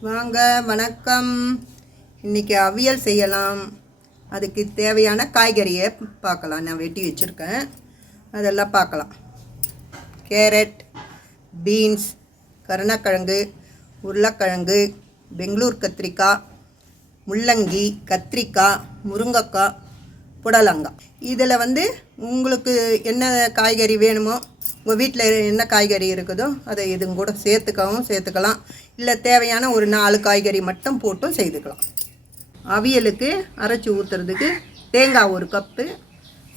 வாங்க வணக்கம். இன்னைக்கு அவியல் செய்யலாம். அதுக்கு தேவையான காய்கறியை பார்க்கலாம். நான் வெட்டி வச்சுருக்கேன். அதெல்லாம் பார்க்கலாம். கேரட் பீன்ஸ் கருணக்கிழங்கு உருளைக்கிழங்கு பெங்களூர் கத்திரிக்காய் முள்ளங்கி கத்திரிக்காய் முருங்கைக்காய் புடலங்காய். இதில் வந்து உங்களுக்கு என்ன காய்கறி வேணுமோ உங்கள் வீட்டில் என்ன காய்கறி இருக்குதோ அதை இதுங்க கூட சேர்த்துக்கவும் சேர்த்துக்கலாம். இல்லை தேவையான ஒரு நாலு காய்கறி மட்டும் போட்டும் செய்துக்கலாம். அவியலுக்கு அரைச்சி ஊற்றுறதுக்கு தேங்காய் ஒரு கப்பு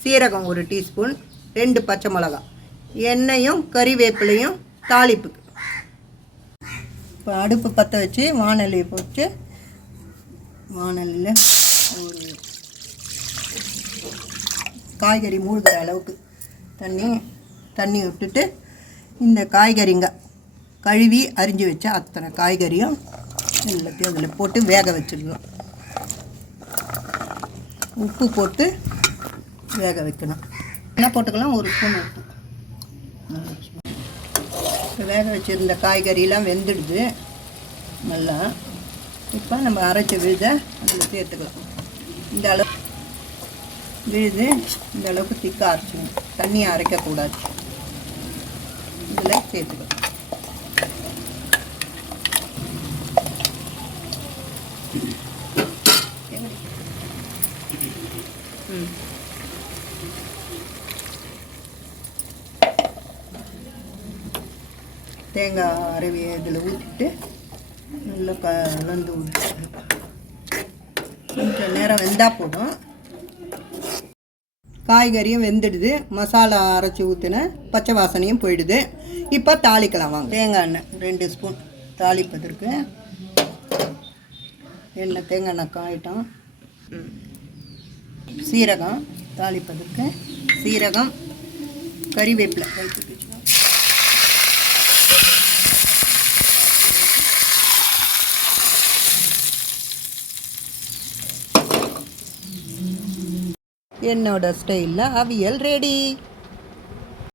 சீரகம் ஒரு டீஸ்பூன் ரெண்டு பச்சை மிளகாய். எண்ணெயும் கறிவேப்பிலையும் தாளிப்புக்கு. இப்போ அடுப்பு பற்ற வச்சு வானொலியை போட்டு வானலியில் ஒரு காய்கறி மூழ்கிற அளவுக்கு தண்ணி தண்ணி விட்டுட்டு இந்த காய்கறிங்க கழுவி அரிஞ்சு வச்ச அத்தனை காய்கறியும் எல்லாத்தையும் அதில் போட்டு வேக வச்சிடணும். உப்பு போட்டு வேக வைக்கணும். என்ன போட்டுக்கலாம்? ஒரு ஸ்பூன் உப்பு. வேக வச்சுருந்த காய்கறியெல்லாம் வெந்துடுது. நல்லா. இப்போ நம்ம அரைச்ச விழுத அதில் சேர்த்துக்கலாம். இந்த அளவு இது இந்த அளவுக்கு திக்காக அரைச்சிக்கணும். தண்ணியை அரைக்கக்கூடாது. இதில் சேர்த்துக்கணும். தேங்காய் அரவி இதில் ஊற்றிட்டு நல்லா கலந்து விட்டு கொஞ்சம் நேரம் வெந்தால் போதும். காய்கறியும் வெந்துடுது. மசாலா அரைச்சி ஊற்றின பச்சை வாசனையும் போயிடுது. இப்போ தாளிக்கலாம் வாங்க. தேங்காய் எண்ணெய் ரெண்டு ஸ்பூன் தாளிப்பதற்கு. எண்ணெய் தேங்காய் எண்ணெய் காயிட்டோம். சீரகம் தாளிப்பதற்கு. சீரகம் கறிவேப்பிலை. என்னோட ஸ்டைலில் அவியல் ரெடி